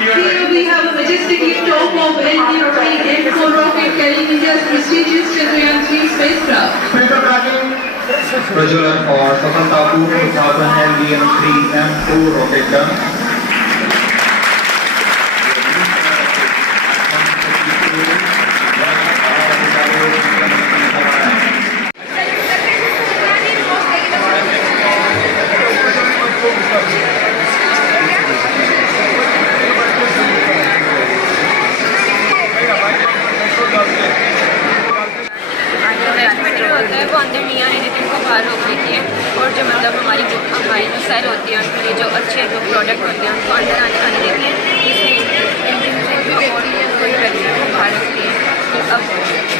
Here we have a majestic liftoff of LV-3 M4 rocket carrying India's prestigious Chandrayaan-3 spacecraft. प्रज्वलन और सफलतापूर्वक उत्थापन LV-3 M4 rocket का वो अंदर नहीं आने देती, उनको बाहर रोक देती है। और जो मतलब हमारी जो सेल होती है उनके लिए जो अच्छे जो प्रोडक्ट होते हैं उनको अंदर आने देती है, इसलिए कोई व्यक्ति को बाहर रखती है। अब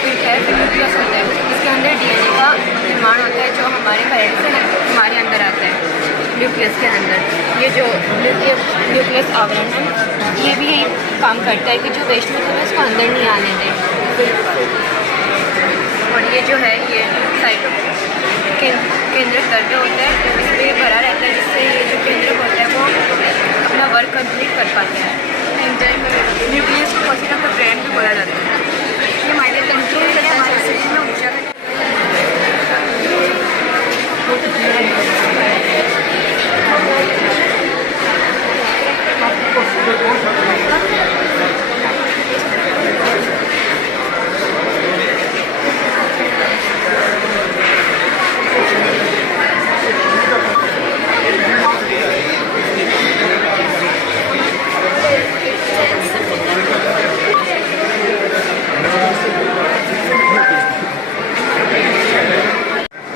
फिर क्या है, फिर न्यूक्लियस होता है, इसके अंदर DNA का निर्माण होता है जो हमारे पेरेंट्स से हमारे अंदर आता है। न्यूक्लियस के अंदर ये जो न्यूक्लियस आवरण है ये भी यही काम करता है कि जो वेस्ट मटेरियल है उसको अंदर नहीं आने दें। और ये जो है ये साइटो केंद्र द्रव्य होता है, इस पर ये भरा रहता है जिससे ये जो केंद्र होता है वो अपना वर्क कंप्लीट कर पाते हैं। न्यूक्लियस को पसीना का ब्रेन भी बोला जाता है। ये हमारे कंट्रोल करता है हमारे शरीर में ऊर्जा का।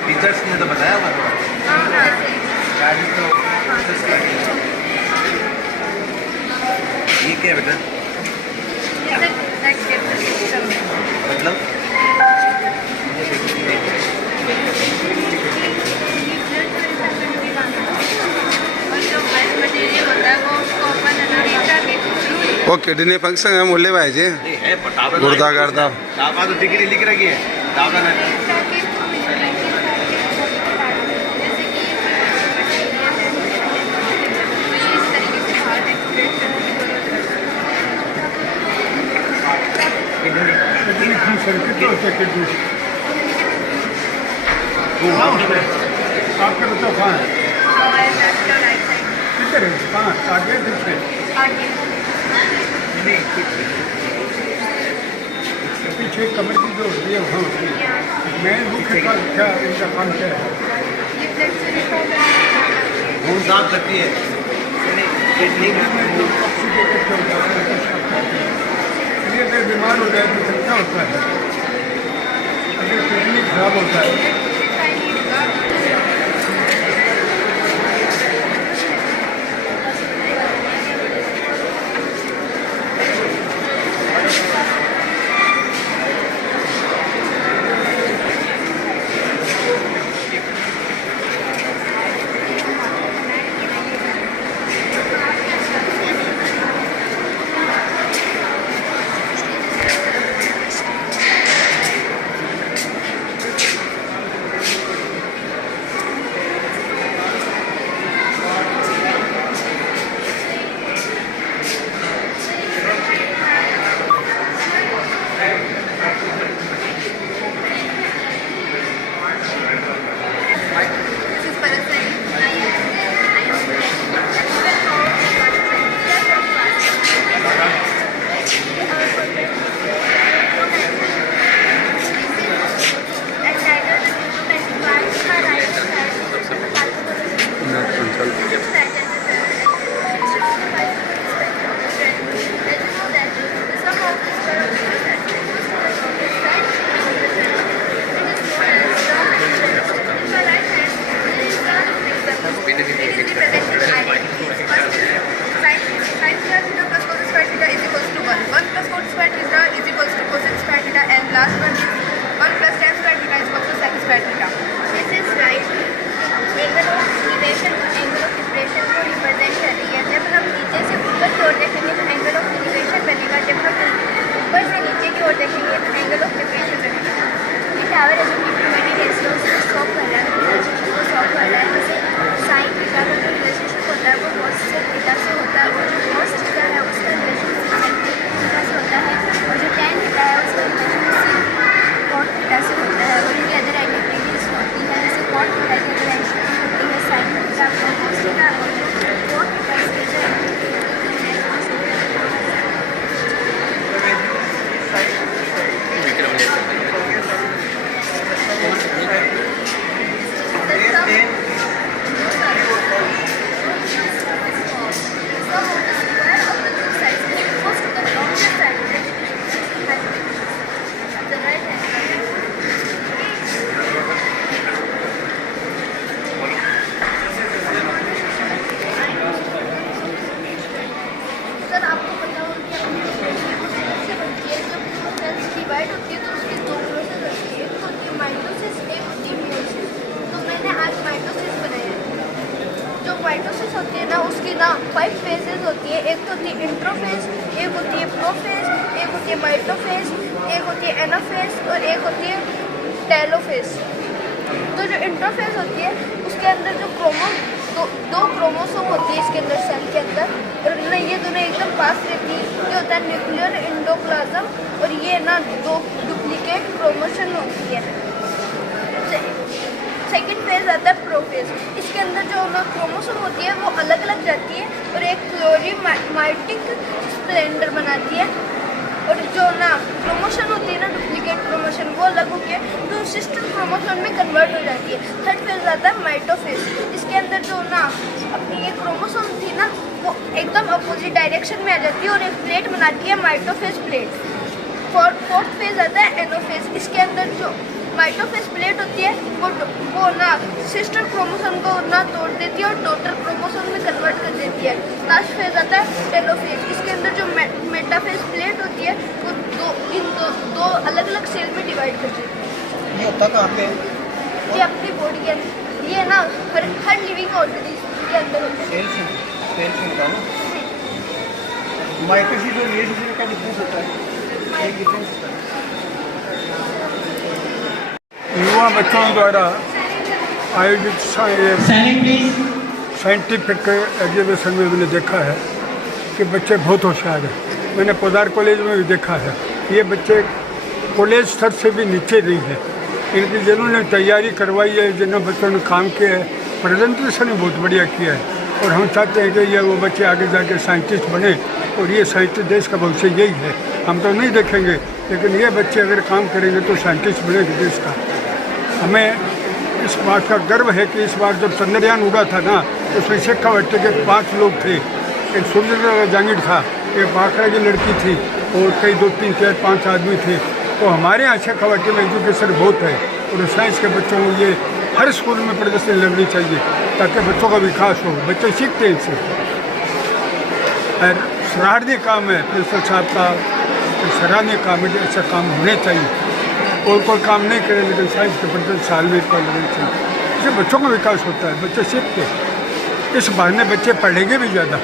टीचर्स ने तो बताया हुआ ये क्या बेटा मतलब ओके किडनी फंक्शन है मुल्ले पाहिजे गुर्दा करता दाबा तो डिग्री लिख रखी है दाबा ना आपका बच्चा कहाँ है? किधर है? कहाँ? आगे पीछे? पीछे कमर की जो होती है वहाँ होती है। मैं मुख्य क्या इनका काम क्या है? खून साफ करती है ये अगर बीमार हो जाए तो क्या होता है? अगर किडनी खराब होता है सर आपको पता हो कि से बनती है, जब सेल्स डिवाइड होती है तो उसकी दो प्रोसेस होती है, एक होती है माइटोसिस, एक होती है मियोसिस। तो मैंने आज माइटोसिस बनाया है। जो माइटोसिस होती है ना, उसकी ना 5 फेजेस होती है। एक होती है इंट्रोफेज, एक होती है प्रोफेज, एक होती है माइटोफेज, एक होती है एनाफेज और एक होती है टेलोफेज। तो जो इंट्रोफेज होती है उसके अंदर जो दो क्रोमोसोम होती है इसके अंदर, सेल के अंदर, और ना ये दोनों एकदम पास रहती है। ये होता है न्यूक्लियर एंडोप्लाज्म और ये ना दो डुप्लीकेट क्रोमोसोम होती है। सेकेंड फेज आता है प्रोफेज। इसके अंदर जो क्रोमोसोम होती है वो अलग अलग जाती है और एक क्लोरीमाइटिक स्प्लेंडर बनाती है। और जो ना क्रोमोसोम होती है ना, डुप्लीकेट क्रोमोसोम, वो अलग होकर तो सिस्टर क्रोमोसोम में कन्वर्ट हो जाती है। थर्ड फेज आता है माइटोफेज। इसके अंदर जो ना अपनी ये क्रोमोसोम थी ना, वो एकदम अपोजिट डायरेक्शन में आ जाती है और एक प्लेट बनाती है माइटोफेज प्लेट। फोर्थ फेज आता है एनोफेज। इसके अंदर जो माइटोफेज प्लेट होती है वो ना सिस्टर क्रोमोसोम को ना तोड़ देती है और डॉटर क्रोमोसोम में कन्वर्ट कर देती है। लास्ट फेज आता है टेलोफेज। इसके अंदर जो मेटाफेज प्लेट होती है वो दो अलग अलग सेल में डिवाइड कर देती है। ये होता कहाँ पे? ये अपनी बॉडी के अंदर, ये ना हर लिविंग ऑर्गेनिज्म के अंदर होता है। सेल से होता है ना। माइटोसिस और मियोसिस में क्या डिफरेंस होता है? एक डिफरेंस होता है। युवा बच्चों द्वारा आयोजित साइंटिफिक एग्जीबिशन में मैंने देखा है कि बच्चे बहुत होशियार हैं। मैंने पोदार कॉलेज में भी देखा है। ये बच्चे कॉलेज स्तर से भी नीचे नहीं है। इनकी जिन्होंने तैयारी करवाई है, जिन्होंने बच्चों ने काम किया है, प्रेजेंटेशन भी बहुत बढ़िया किया है। और हम चाहते हैं कि ये वो बच्चे आगे जाके साइंटिस्ट बने और ये साइंटिस्ट देश का भविष्य यही है। हम तो नहीं देखेंगे, लेकिन ये बच्चे अगर काम करेंगे तो साइंटिस्ट बनेंगे देश का। हमें इस बात का गर्व है कि इस बार जब चंद्रयान उड़ा था ना, तो उसमें शेखावटी के 5 लोग थे। एक सूर्य जांगिड़ था, एक बाखड़ा की लड़की थी और कई 2, 3, 4, 5 आदमी थे। तो हमारे यहाँ शेखावटी में एजुकेशन बहुत है और साइंस के बच्चों को ये हर स्कूल में प्रदर्शनी लगनी चाहिए ताकि बच्चों का विकास हो। बच्चे सीखते हैं इससे। और सराहनीय काम है प्रिंसिपल साहब का, सराहनीय काम है, ऐसा काम होने चाहिए। और कोई काम नहीं करे लेकिन साइंस के प्रति साल में पर लगनी चाहिए। इससे बच्चों का विकास होता है, बच्चे सीखते हैं। इस बहाने बच्चे पढ़ेंगे भी ज़्यादा,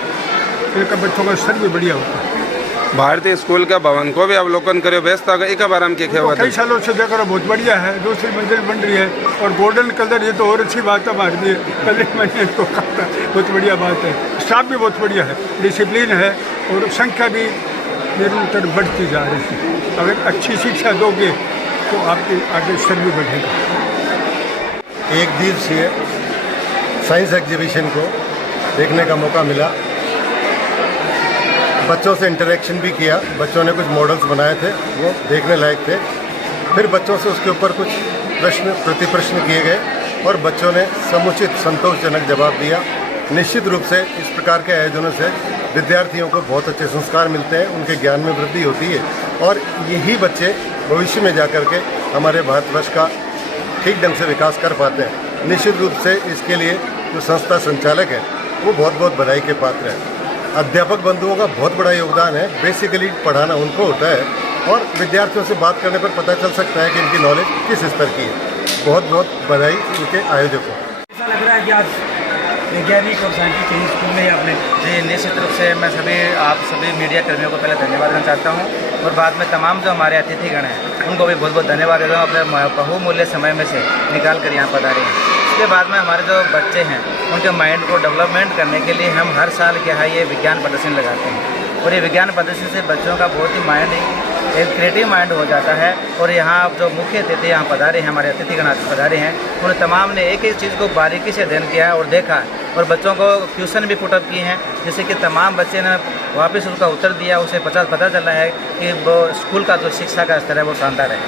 इनका बच्चों का स्तर भी बढ़िया होता है। भारतीय स्कूल का भवन को भी अवलोकन करो व्यवस्था का एक बार हम के कई सालों से देख रहा बहुत बढ़िया है। दूसरी मंजिल बन रही है और गोल्डन कलर, ये तो और अच्छी बात है। भारतीय कलर मैंने इसको कहा, बहुत बढ़िया बात है। स्टाफ भी बहुत बढ़िया है, डिसिप्लिन है और संख्या भी निरंतर बढ़ती जा रही है। अगर अच्छी शिक्षा दोगे तो आपके आगे स्तर भी बढ़ेगा। एक दिवसीय साइंस एग्जीबिशन को देखने का मौका मिला। बच्चों से इंटरेक्शन भी किया। बच्चों ने कुछ मॉडल्स बनाए थे, वो देखने लायक थे। फिर बच्चों से उसके ऊपर कुछ प्रतिप्रश्न किए गए और बच्चों ने समुचित संतोषजनक जवाब दिया। निश्चित रूप से इस प्रकार के आयोजनों से विद्यार्थियों को बहुत अच्छे संस्कार मिलते हैं, उनके ज्ञान में वृद्धि होती है और यही बच्चे भविष्य में जाकर के हमारे भारतवर्ष का ठीक ढंग से विकास कर पाते हैं। निश्चित रूप से इसके लिए जो संस्था संचालक है वो बहुत बहुत बधाई के पात्र है। अध्यापक बंधुओं का बहुत बड़ा योगदान है। बेसिकली पढ़ाना उनको होता है और विद्यार्थियों से बात करने पर पता चल सकता है कि इनकी नॉलेज किस स्तर की है। बहुत बहुत बधाई इनके आयोजकों। ऐसा लग रहा है कि आज वैज्ञानिक और साइंटिस्ट यही स्कूल में ही आपने। जी, निश्चित रूप से मैं आप सभी मीडिया कर्मियों को पहले धन्यवाद देना चाहता हूं और बाद में तमाम जो हमारे अतिथिगण हैं उनको भी बहुत बहुत धन्यवाद देता हूं, अपने बहुमूल्य समय में से निकाल कर यहाँ पधारे हैं। इसके बाद में हमारे जो बच्चे हैं उनके माइंड को डेवलपमेंट करने के लिए हम हर साल क्या है ये विज्ञान प्रदर्शन लगाते हैं और ये विज्ञान प्रदर्शन से बच्चों का बहुत ही माइंड एक क्रिएटिव माइंड हो जाता है। और यहाँ जो मुख्य अतिथि यहाँ पधारे हैं, हमारे अतिथिगण पधारे हैं, उन्होंने तमाम ने एक एक चीज़ को बारीकी से अध्ययन किया है और देखा है और बच्चों को क्वेश्चन भी पुटअप किए हैं, जिससे कि तमाम बच्चे ने वापस उसका उत्तर दिया। उसे पता चला है कि वो स्कूल का जो शिक्षा का स्तर है वो शानदार है।